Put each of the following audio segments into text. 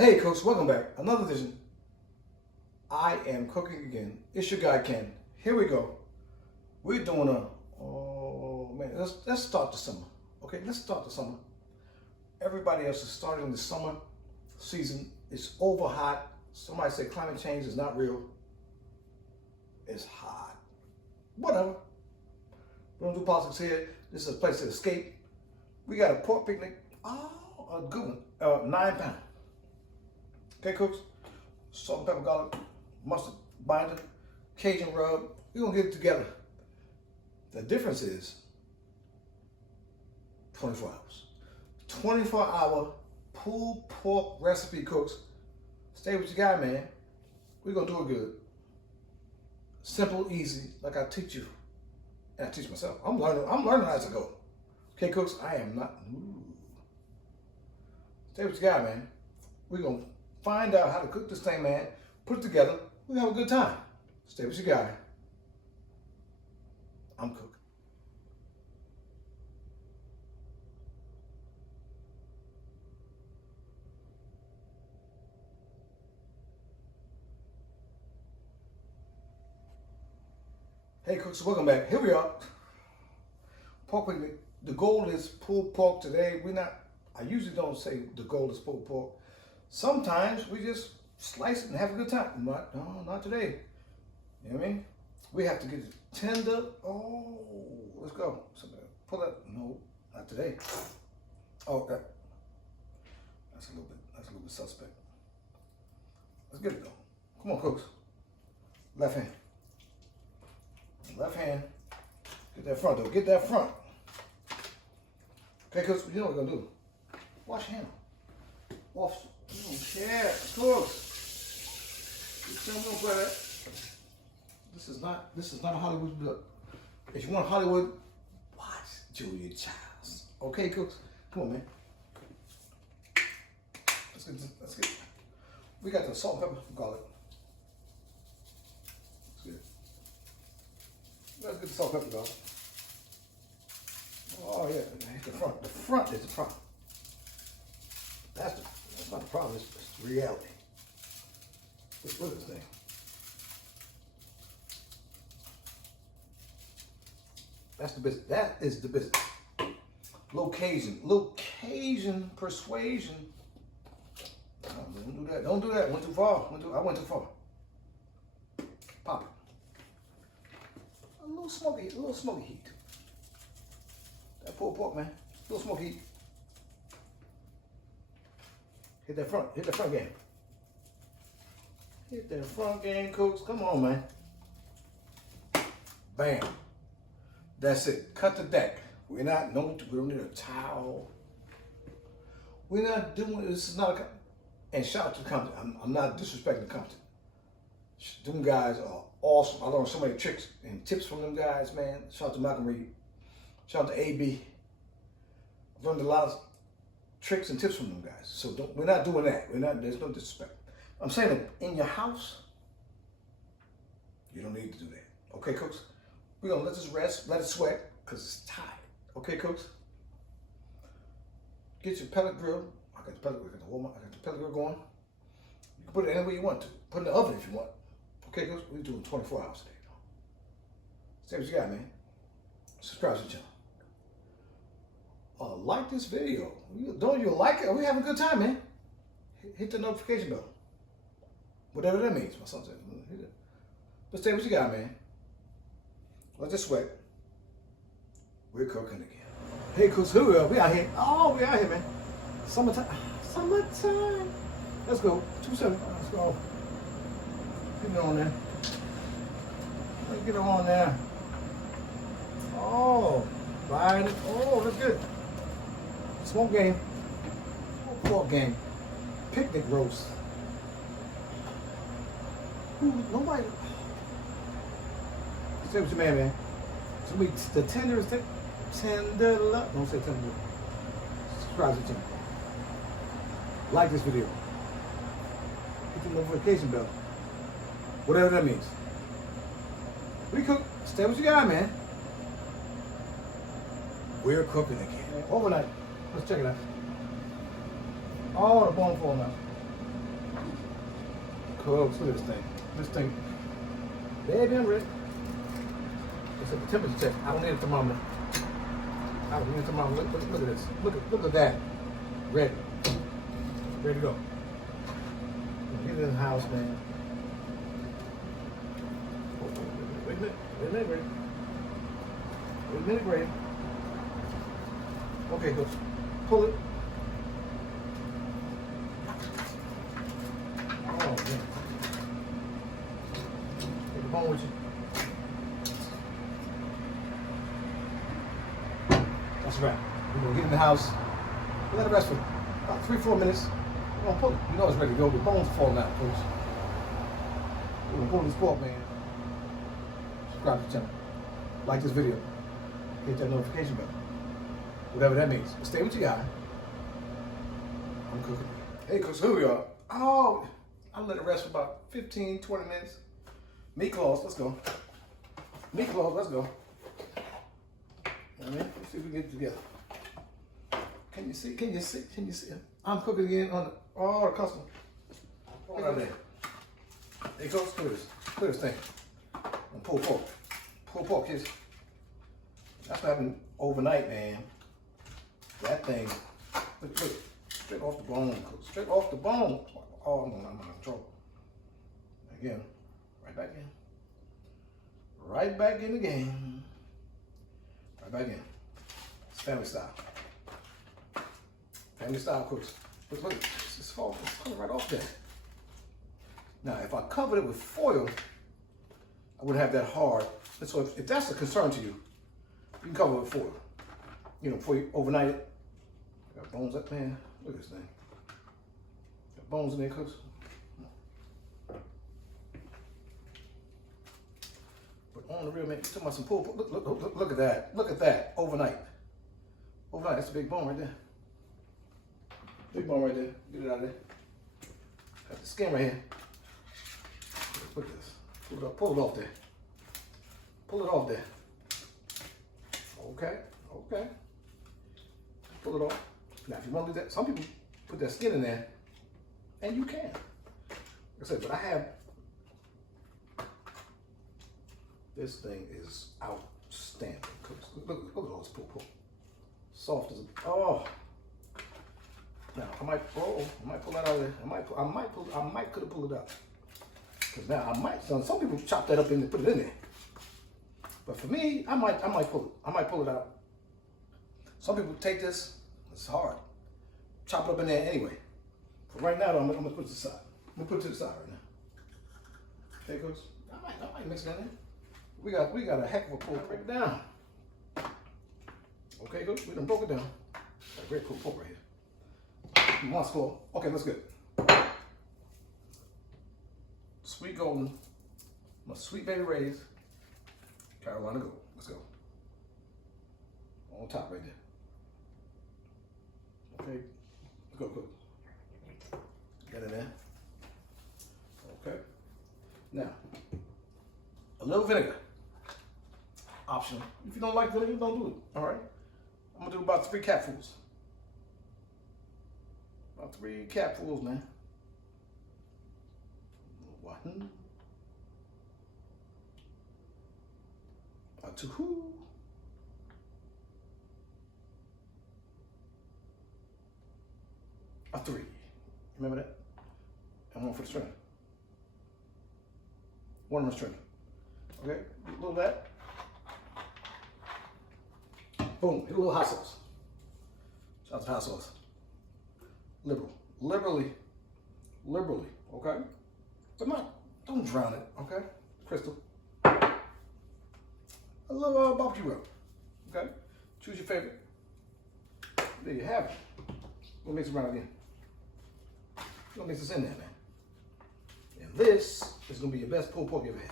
Hey Coach, welcome back. Another edition. I am cooking again. It's your guy Ken. Here we go. We're doing let's start the summer. Okay, let's start the summer. Everybody else is starting the summer season. It's over hot. Somebody say climate change is not real. It's hot. Whatever. We don't do politics here. This is a place to escape. We got a pork picnic. Oh, a good one. 9 pounds. Okay, cooks, salt and pepper, garlic, mustard, binder, Cajun rub. We're gonna get it together. The difference is 24 hours. 24-hour pulled pork recipe, cooks. Stay with your guy, man. We're gonna do it good. Simple, easy, like I teach you. And I teach myself. I'm learning as I go. Okay, cooks, I am not. Stay with your guy, man. We're gonna find out how to cook this thing, man. Put it together. We're gonna have a good time. Stay with your guy. I'm cooking. Hey cooks, welcome back. Here we are. Pork picnic. The goal is pulled pork today. I usually don't say the goal is pulled pork. Sometimes we just slice it and have a good time. No, not today. You know what I mean? We have to get it tender. Oh, let's go. Pull that. No, not today. Oh, that's a little bit suspect. Let's get it though. Come on, cooks. Left hand. Left hand. Get that front though. Get that front. Okay, cooks. You know what we're gonna do? Wash your hand off. You don't care, cooks. You tell me about that. This is not Hollywood blood. If you want Hollywood, watch Julia Childs. Okay, cooks? Come on, man. Let's get it. We got the salt and pepper, garlic. Let's get the salt and pepper, garlic. Oh yeah, hit the front. The front is the problem. That's not the problem, it's reality. Let's look at this thing. That's the business. That is the business. Location persuasion. Don't do that. Don't do that. Went too far. I went too far. Pop it. A little smoky heat. That pulled pork, man. A little smoky heat. Hit that front game. Hit that front game, cooks. Come on, man. Bam. That's it. Cut the deck. We don't need a towel. We're not doing this. Is not and shout out to Compton. I'm not disrespecting Compton. Them guys are awesome. I learned so many tricks and tips from them guys, man. Shout out to Malcolm Reed. Shout out to AB. I've learned a lot of tricks and tips from them guys. So we're not doing that. There's no disrespect. I'm saying that in your house, you don't need to do that. Okay, cooks? We're gonna let this rest, let it sweat, because it's tired. Okay, cooks? Get your pellet grill. I got the pellet grill going. You can put it anywhere you want to. Put it in the oven if you want. Okay, cooks? We're doing 24 hours today, though. Stay what you got, man. Subscribe to the channel. Like this video. Don't you like it? Are we having a good time, man? Hit the notification bell. Whatever that means, my son said. Hit it. But stay what you got, man. Let this sweat. We're cooking again. Hey, cooks, who are we out here? Oh, we out here, man. Summertime. Summertime. Let's go. 2-7. Let's go. Get it on there. Let's get it on there. Oh, fine. Oh, that's good. Smoke game. Pork game. Picnic roast. Nobody. Stay with your man. So the tenderest thing. Tender love. Don't say tender. Subscribe to the channel. Like this video. Hit the notification bell. Whatever that means. We cook. Stay with your guy, man. We're cooking again. Overnight. Let's check it out. Oh, the bone falling out. Cooks, look at this thing. This thing, dead and ready. It's a temperature check. I don't need a thermometer. I don't need a thermometer. Look at this. Look at that. Ready. Ready to go. Get in the house, man. Wait a minute, ready. Wait a minute, ready. Okay, go. Pull it. Oh, man. Take the bone with you. That's right. We're gonna get in the house. Let it rest for about 3-4 minutes. We're gonna pull it. You know it's ready to go. The bones are falling out, folks. We're gonna pull this pork, man. Subscribe to the channel. Like this video. Hit that notification button. Whatever that means. Stay with your eye. I'm cooking. Hey, cooks, here we are. Oh, I'll let it rest for about 15-20 minutes. Meat claws, let's go. Meat claws, let's go. Let's see if we can get it together. Can you see? Can you see? Can you see? I'm cooking again on the custom. Right there. Hey, cooks, look at this. Look at this thing. And pulled pork. Pulled pork, kids. That's what happened overnight, man. That thing, look, straight off the bone, cooks. Straight off the bone. Oh, no, I'm in trouble. Again, right back in. Right back in the game. Right back in. It's family style. Family style cooks. Look, it's coming right off there. Now, if I covered it with foil, I wouldn't have that hard. So if that's a concern to you, you can cover it with foil. You know, before you overnight it. I got bones up, man. Look at this thing. Got bones in there, cooks. But on the real, man, you talking about some pulled pork. Look at that. Look at that. Overnight. Overnight, that's a big bone right there. Big bone right there. Get it out of there. Got the skin right here. Look at this. Pull it up. Pull it off there. Pull it off there. Okay. Okay. Pull it off. Now, if you want to do that, some people put their skin in there, and you can. Like I said, but I have. This thing is outstanding. Look at all this pull. Soft as a. Oh. Now I might pull that out of there. I might could have pulled it out. Cause now I might. Some people chop that up and put it in there. But for me, I might pull it. I might pull it out. Some people take this. It's hard. Chop it up in there anyway. For right now, though, I'm gonna put it to the side. I'm gonna put it to the side right now. Okay, cooks. I might mix it in there. We got a heck of a pulled pork down. Okay, cooks. We done broke it down. Got a great pulled pork right here. One score. Okay, let's go. Sweet golden. My sweet baby Ray's Carolina Gold. Let's go. On top right there. Okay. Go. Get in there. Okay. Now, a little vinegar. Optional. If you don't like vinegar, don't do it. All right. I'm gonna do about 3 capfuls. About 3 capfuls, man. 1. About 2. A 3. Remember that? And 1 for the strength. 1 for the strength. Okay, a little of that. Boom, hit a little hot sauce. Shout out to hot sauce. Liberally, okay? But don't drown it, okay? Crystal. A little barbecue rub, okay? Choose your favorite. There you have it. We'll mix it around again. We'll mix this in there, man. And this is gonna be your best pulled pork you ever had.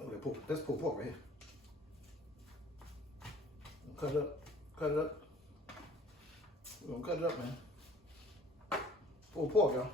Look at that that's pulled pork right here. Cut it up. We're gonna cut it up, man. Pulled pork, y'all.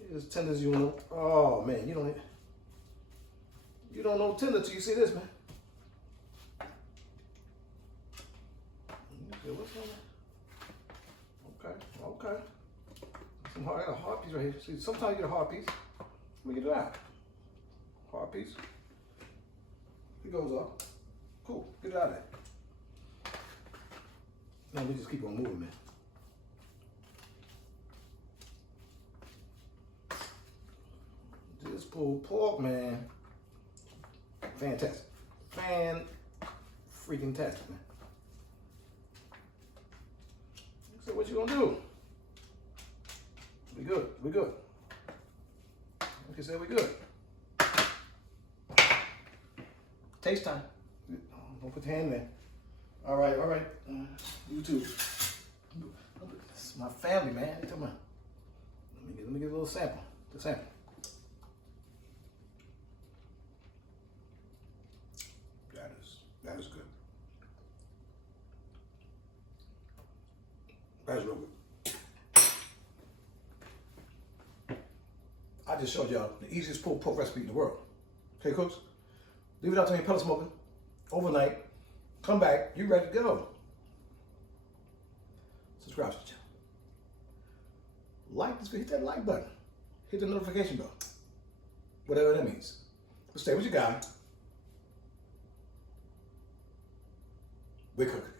It's as tender as you know. Oh man, you don't know tender till you see this, man. What's on that? Okay. Some hard, I got a hard piece right here. See, sometimes you get a hard piece. Let me get it out. Hard piece. It goes up. Cool. Get it out of there. Now we just keep on moving, man. This pulled pork, man. Fantastic. Freaking tastic, man. So what you gonna do? We good. We good. Like I said, we good. Taste time. Don't put your hand there. All right, all right. You too. This is my family, man. Come on. Let me get a little sample. The sample. That is good. That is real good. I just showed y'all the easiest pulled pork recipe in the world. Okay, cooks? Leave it out to me, pellet smoking, overnight. Come back, you ready to go. Subscribe to the channel. Like this video, hit that like button. Hit the notification bell. Whatever that means. But stay with your guy. We're cooking.